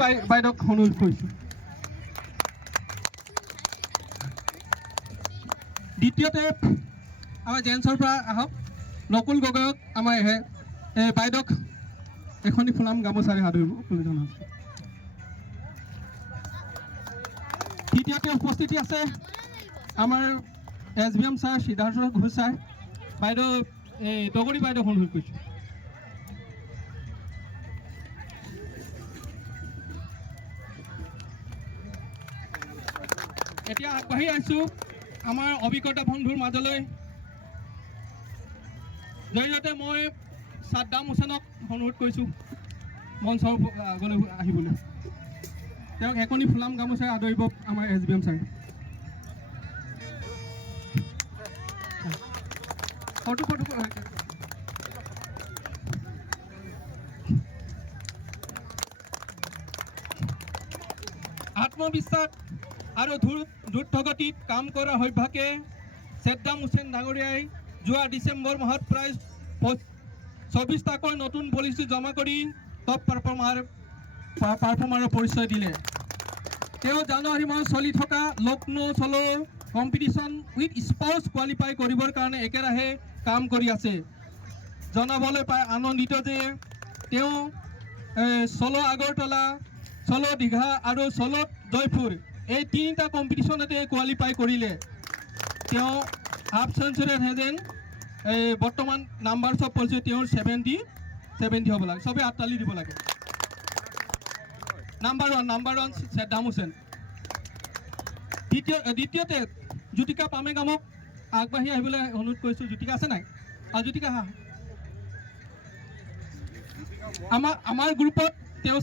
বাইদেউক অনুৰোধ কৰিছোঁ। দ্বিতীয়তে আমাৰ জেন্টছৰ পৰা আহক নকুল গগৈক আমাৰ বাইদেউক এখনি ফুলাম গামোচাৰে সাদৰিব প্ৰয়োজন আছে। তৃতীয়তে উপস্থিতি আছে আমাৰ SBM sir Siddharth Ghosh sir. বাইদেউ ডগৰী বাইদেউক অনুৰোধ কৰিছোঁ। এতিয়া আগবাঢ়ি আহিছোঁ আমাৰ অভিজ্ঞতা বন্ধুৰ মাজলৈ। জৰিয়তে মই ছাদ্দাম হুছেইনক অনুৰোধ কৰিছোঁ মঞ্চৰ আগলৈ আহিবলৈ। তেওঁক এখনি ফুলাম গামোচাৰে আদৰিব আমাৰ SBM ছাৰ। আত্মবিশ্বাস আৰু দ্ৰুতগতিত কাম কৰাৰ অভ্যাসে ছাদ্দাম হুছেইন ডাঙৰীয়াই যোৱা ডিচেম্বৰ মাহত প্ৰায় 24টাকৈ নতুন পলিচি জমা কৰি টপ পাৰফৰ্মাৰৰ পৰিচয় দিলে। তেওঁ জানুৱাৰী মাহত চলি থকা লক্ষ্ণৌ চলো কম্পিটিশ্যন উইথ স্পৰ্টছ কোৱালিফাই কৰিবৰ কাৰণে একেৰাহে কাম কৰি আছে। জনাবলৈ পাই আনন্দিত যে তেওঁ চলো আগৰতলা, চলো দীঘা আৰু চলো জয়পুৰ এই তিনিটা কম্পিটিশ্যনতে কোৱালিফাই কৰিলে। তেওঁ হাফ চেঞ্চুৰীত হেঁতেন বৰ্তমান নাম্বাৰ চব পৰিছে তেওঁৰ 70 হ'ব লাগে। চবেই আঠতালি দিব লাগে। Number one Saddam Hussain. দ্বিতীয়তে জ্যোতিকা পামেগামক আগবাঢ়ি আহিবলৈ অনুৰোধ কৰিছোঁ। জ্যোতিকা আছে নাই? জ্যোতিকা হা আমাৰ গ্ৰুপত তেওঁ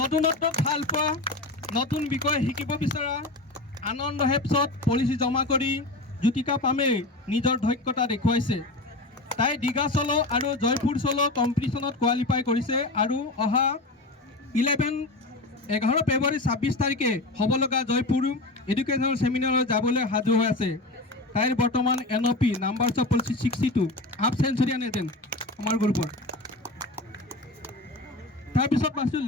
নতুনত্বক ভাল পোৱা, নতুন বিষয় শিকিব বিচৰা, আনন্দ হেপছত পলিচি জমা কৰি জ্যোতিকা পামে নিজৰ দক্ষতা দেখুৱাইছে। তাই দীঘা চলো আৰু জয়পুৰ চলো কম্পিটিশ্যনত কোৱালিফাই কৰিছে আৰু অহা 11 ফেব্ৰুৱাৰী 26 তাৰিখে হ'ব লগা জয়পুৰ এডুকেশ্যনেল ছেমিনাৰত যাবলৈ সাজু হৈ আছে। তাইৰ বৰ্তমান NOP numbers of policy 62 half century আনে যেন আমাৰ গ্ৰুপত। তাৰপিছত মাছটো